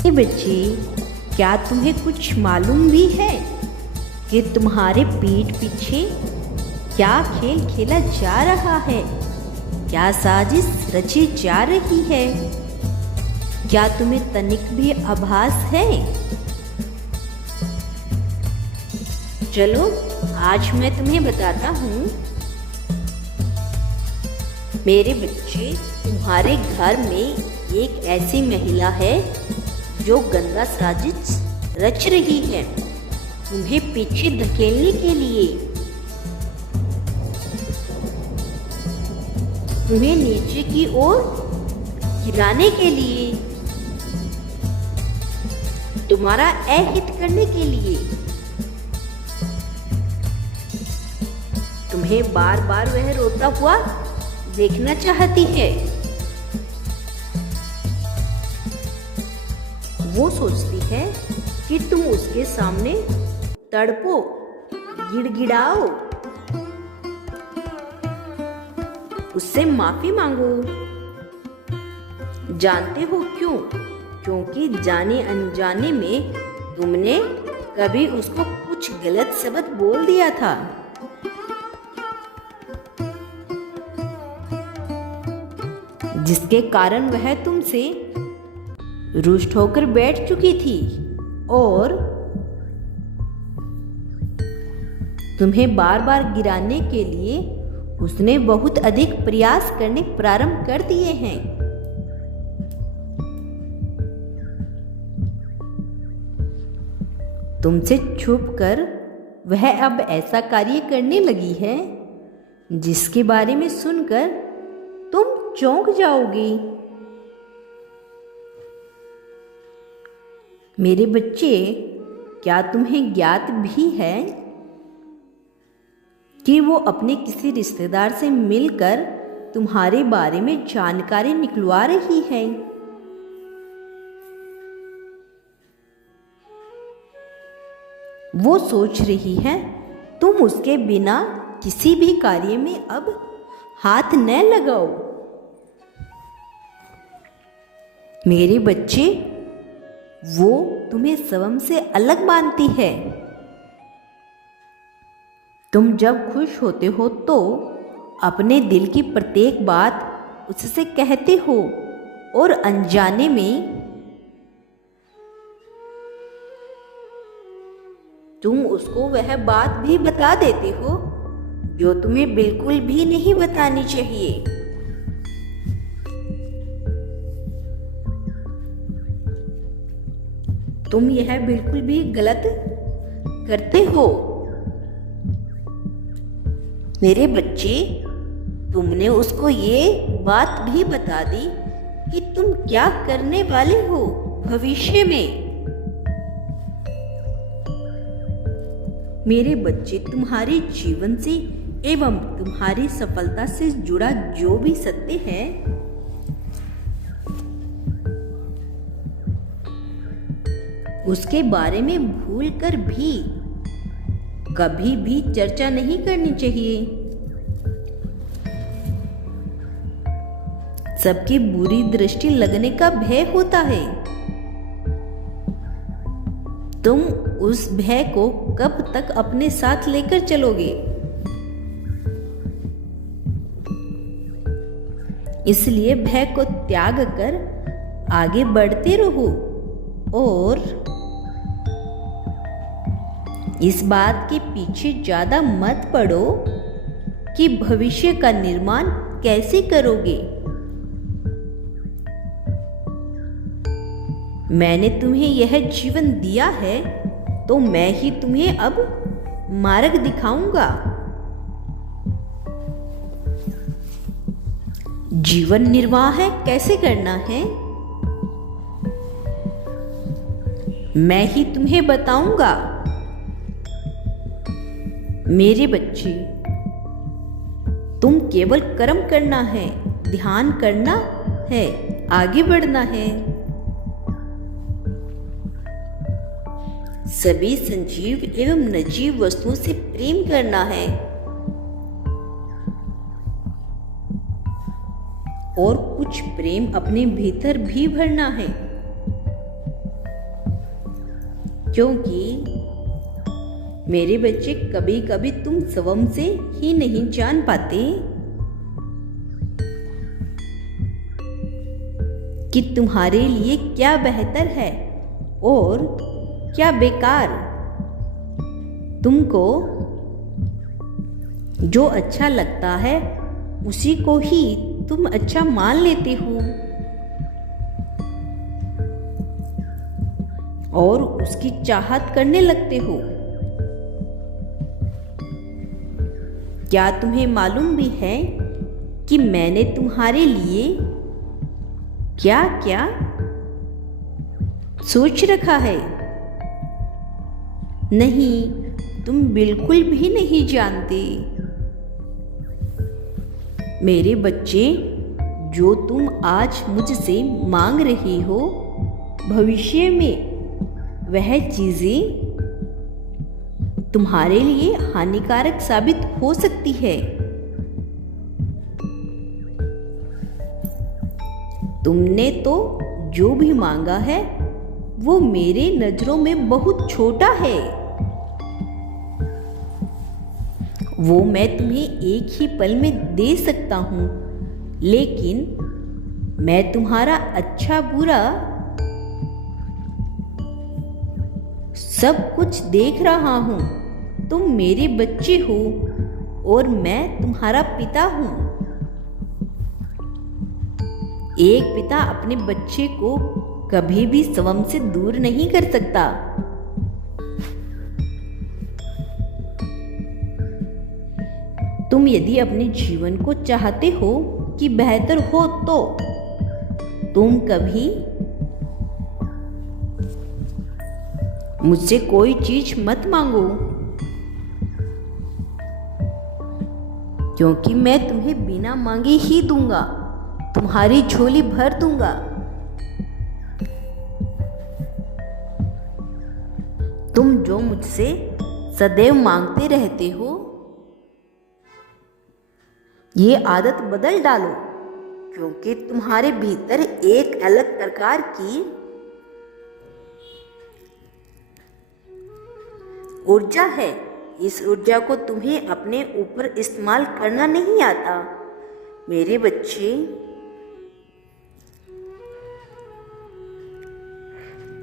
ये बच्चे, क्या तुम्हें कुछ मालूम भी है कि तुम्हारे पीठ पीछे क्या खेल खेला जा रहा है? क्या साजिश रची जा रही है? क्या तुम्हें तनिक भी आभास है? चलो आज मैं तुम्हें बताता हूँ। मेरे बच्चे, तुम्हारे घर में एक ऐसी महिला है जो गंदा साजिश रच रही है तुम्हें पीछे धकेलने के लिए, तुम्हें नीचे की ओर गिराने के लिए, तुम्हारा अहित करने के लिए, तुम्हें बार बार वह रोता हुआ देखना चाहती है। वो सोचती है कि तुम उसके सामने तड़पो, गिड़गिड़ाओ, उससे माफी मांगो। जानते हो क्यों? क्योंकि जाने अनजाने में तुमने कभी उसको कुछ गलत शब्द बोल दिया था। जिसके कारण वह तुमसे रुष्ट होकर बैठ चुकी थी और तुम्हें बार बार गिराने के लिए उसने बहुत अधिक प्रयास करने प्रारंभ कर दिए हैं। तुमसे छुपकर वह अब ऐसा कार्य करने लगी है जिसके बारे में सुनकर तुम चौंक जाओगी। मेरे बच्चे, क्या तुम्हें ज्ञात भी है कि वो अपने किसी रिश्तेदार से मिलकर तुम्हारे बारे में जानकारी निकलवा रही है? वो सोच रही है तुम उसके बिना किसी भी कार्य में अब हाथ न लगाओ। मेरे बच्चे, वो तुम्हें स्वयं से अलग मानती है। तुम जब खुश होते हो तो अपने दिल की प्रत्येक बात उससे कहते हो और अनजाने में तुम उसको वह बात भी बता देते हो जो तुम्हें बिल्कुल भी नहीं बतानी चाहिए। तुम यह बिल्कुल भी गलत करते हो। मेरे बच्चे, तुमने उसको ये बात भी बता दी कि तुम क्या करने वाले हो भविष्य में। मेरे बच्चे, तुम्हारे जीवन से एवं तुम्हारी सफलता से जुड़ा जो भी सत्य है उसके बारे में भूलकर भी कभी भी चर्चा नहीं करनी चाहिए। सबकी बुरी दृष्टि लगने का भय होता है। तुम उस भय को कब तक अपने साथ लेकर चलोगे? इसलिए भय को त्याग कर आगे बढ़ते रहो और इस बात के पीछे ज्यादा मत पड़ो कि भविष्य का निर्माण कैसे करोगे। मैंने तुम्हें यह जीवन दिया है तो मैं ही तुम्हें अब मार्ग दिखाऊंगा। जीवन निर्वाह कैसे करना है मैं ही तुम्हें बताऊंगा। मेरे बच्चे, तुम केवल कर्म करना है, ध्यान करना है, आगे बढ़ना है। सभी संजीव एवं निर्जीव वस्तुओं से प्रेम करना है और कुछ प्रेम अपने भीतर भी भरना है। क्योंकि मेरे बच्चे कभी कभी तुम स्वयं से ही नहीं जान पाते कि तुम्हारे लिए क्या बेहतर है और क्या बेकार। तुमको जो अच्छा लगता है उसी को ही तुम अच्छा मान लेते हो और उसकी चाहत करने लगते हो। क्या तुम्हें मालूम भी है कि मैंने तुम्हारे लिए क्या क्या सोच रखा है? नहीं, तुम बिल्कुल भी नहीं जानते। मेरे बच्चे, जो तुम आज मुझसे मांग रहे हो, भविष्य में वह चीजें तुम्हारे लिए हानिकारक साबित हो सकती है। तुमने तो जो भी मांगा है वो मेरे नजरों में बहुत छोटा है। वो मैं तुम्हें एक ही पल में दे सकता हूँ, लेकिन मैं तुम्हारा अच्छा बुरा सब कुछ देख रहा हूँ। तुम मेरे बच्चे हो और मैं तुम्हारा पिता हूँ। एक पिता अपने बच्चे को कभी भी स्वयं से दूर नहीं कर सकता। तुम यदि अपने जीवन को चाहते हो कि बेहतर हो तो तुम कभी मुझसे कोई चीज मत मांगो, क्योंकि मैं तुम्हें बिना मांगे ही दूंगा, तुम्हारी झोली भर दूंगा। तुम जो मुझसे सदैव मांगते रहते हो, ये आदत बदल डालो, क्योंकि तुम्हारे भीतर एक अलग प्रकार की ऊर्जा है। इस ऊर्जा को तुम्हें अपने ऊपर इस्तेमाल करना नहीं आता। मेरे बच्चे,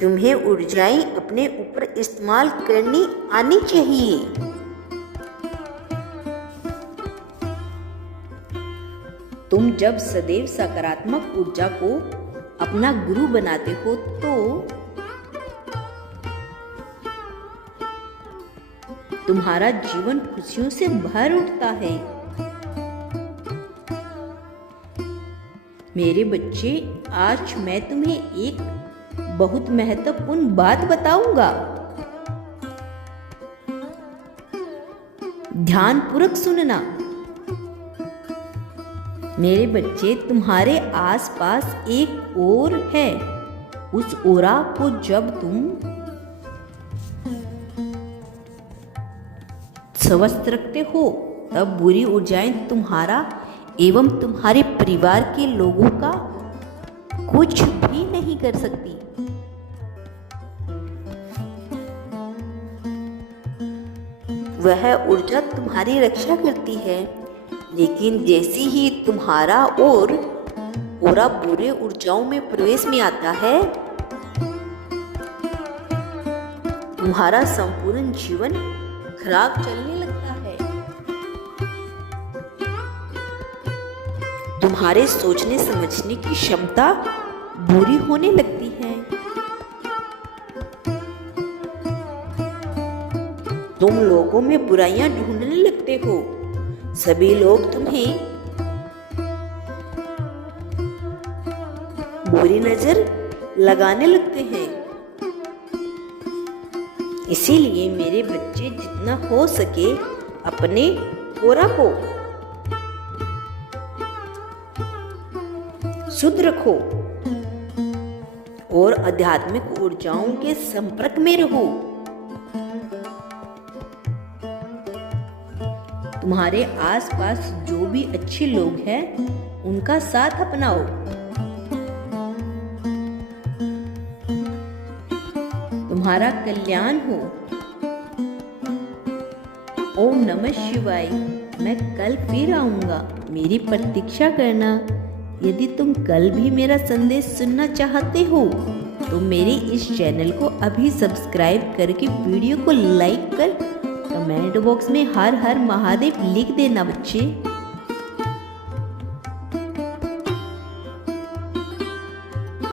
तुम्हें ऊर्जाएं अपने ऊपर इस्तेमाल करनी आनी चाहिए। तुम जब सदैव सकारात्मक ऊर्जा को अपना गुरु बनाते हो तो तुम्हारा जीवन खुशियों से भर उठता है। मेरे बच्चे, आज मैं तुम्हें एक बहुत महत्वपूर्ण बात बताऊंगा। ध्यानपूर्वक सुनना। मेरे बच्चे, तुम्हारे आसपास एक ओर है। उस ओरा को जब तुम स्वस्थ रखते हो तब बुरी ऊर्जाएं तुम्हारा एवं तुम्हारे परिवार के लोगों का कुछ भी नहीं कर सकती। वह ऊर्जा तुम्हारी रक्षा करती है, लेकिन जैसे ही तुम्हारा और ओरा बुरे ऊर्जाओं में प्रवेश में आता है, तुम्हारा संपूर्ण जीवन खराब चलने लगता है। तुम्हारे सोचने समझने की क्षमता बुरी होने लगती है। तुम लोगों में बुराइयां ढूंढने लगते हो। सभी लोग तुम्हें बुरी नजर लगाने लगते हैं। इसीलिए मेरे बच्चे, जितना हो सके अपने ओरा को शुद्ध रखो और आध्यात्मिक ऊर्जाओं के संपर्क में रहो। तुम्हारे आसपास जो भी अच्छे लोग हैं उनका साथ अपनाओ। तुम्हारा कल्याण हो। ओम नमः शिवाय। मैं कल फिर आऊँगा, मेरी प्रतीक्षा करना। यदि तुम कल भी मेरा संदेश सुनना चाहते हो तो मेरे इस चैनल को अभी सब्सक्राइब करके वीडियो को लाइक कर कमेंट बॉक्स में हर हर महादेव लिख देना बच्चे।